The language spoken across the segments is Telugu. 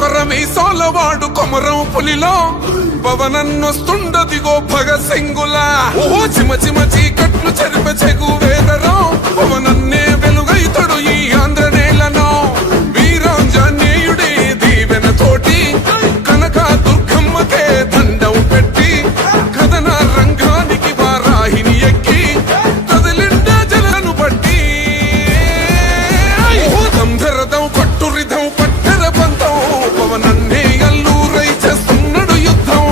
కొర్ర మీసాలవాడు కొమరం పులిలో పవనన్నొస్తుండదిగో భగత్ సింగులా ఓ చిమ చిమ చీకట్లు చెరిప చెగు వేదరో పవనన్నే వెలుగైతడు ఈ ఆంధ్ర నేలను వీరాంజనేయుడి దీవెన తోటి కనక దుర్గమ్మకే దండం పెట్టి కథన రంగానికి వారాహిని ఎక్కి కదిలిండ జలను బట్టి దంధరదం కొట్టురిదం పట్టర పంతం పవనన్నే అల్లూరై చేస్తున్నాడు యుద్ధం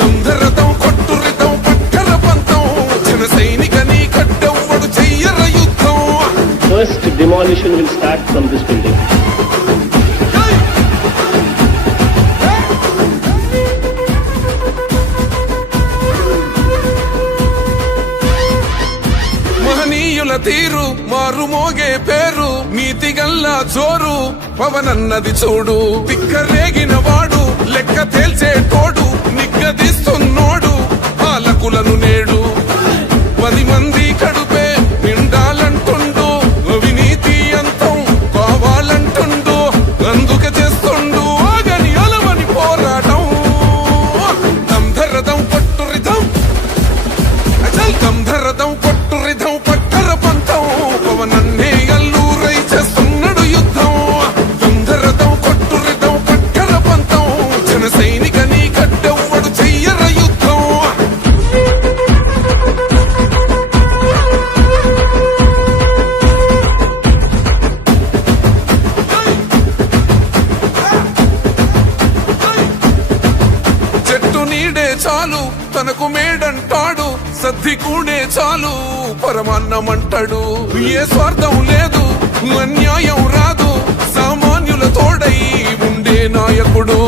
దంధరదం కొట్టురిదం పట్టర పంతం జన సైనికని కట్టెవ్వడు చెయ్యర యుద్ధం. First demolition will start from this building. మహనీయుల తీరు మారు మోగే పేరు నీతి గల్లా జోరు పవనన్నది చూడు తిక్కరేగిన వాడు లెక్క తేల్చే తోడు నిగ్గదీస్తున్నోడు పాలకులను నేడు 10 మంది కడుపే నిండాలంటుండు అవినీతి అంతం కావాలంటుండు అందుకే చేస్తుండు ఆగని అలవని పోరాటం దంధరదం పట్టురిదం అచల్ దంధరదం పట్టురిదం పట్టర పంతం పవనన్నే అల్లూరై చేస్తున్నాడు యుద్ధం దంధరదం కొట్టురిదం పట్టర పంతం జన సైనికని కట్టెవ్వడు చెయ్యర యుద్ధం. చెట్టు నీడే చాలు తనకు మేడంటాడు సద్ది కూడే చాలు పరమాన్నమంటాడు ఏ స్వార్థం లేదు అన్యాయం రాదు సామాన్యుల తోడై ఉండే నాయకుడు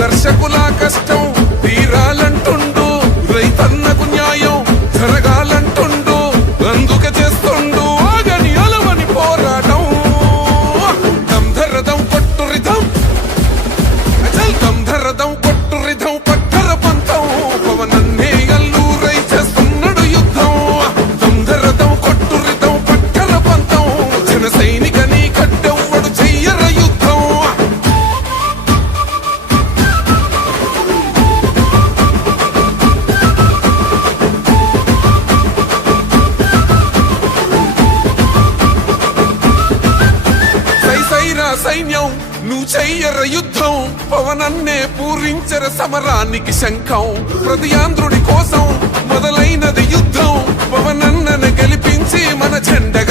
దర్శకుల కష్టం తీరాలంటుండు రైతన్నకు న్యాయం జరగాలంటుండు అందుకే చేస్తుండు ఆగని అలవని పోరాటం దంధరదం కొట్టురిదం అచల్ దంధరదం కొట్టురిదం పట్టర పంతం పవనన్నే అల్లూరై చేస్తున్నాడు యుద్ధం దంధరదం కొట్టురిదం పట్టర పంతం జన సైనికని కట్టెవ్వడు చెయ్యర యుద్ధం. సైసైరా సైన్యం నువ్వు చెయ్యర యుద్ధం పవనన్నే పూరించర సమరానికి శంఖం ప్రతి ఆంధ్రుడి కోసం మొదలైనది యుద్ధం పవనన్నను గెలిపించి మన జెండగ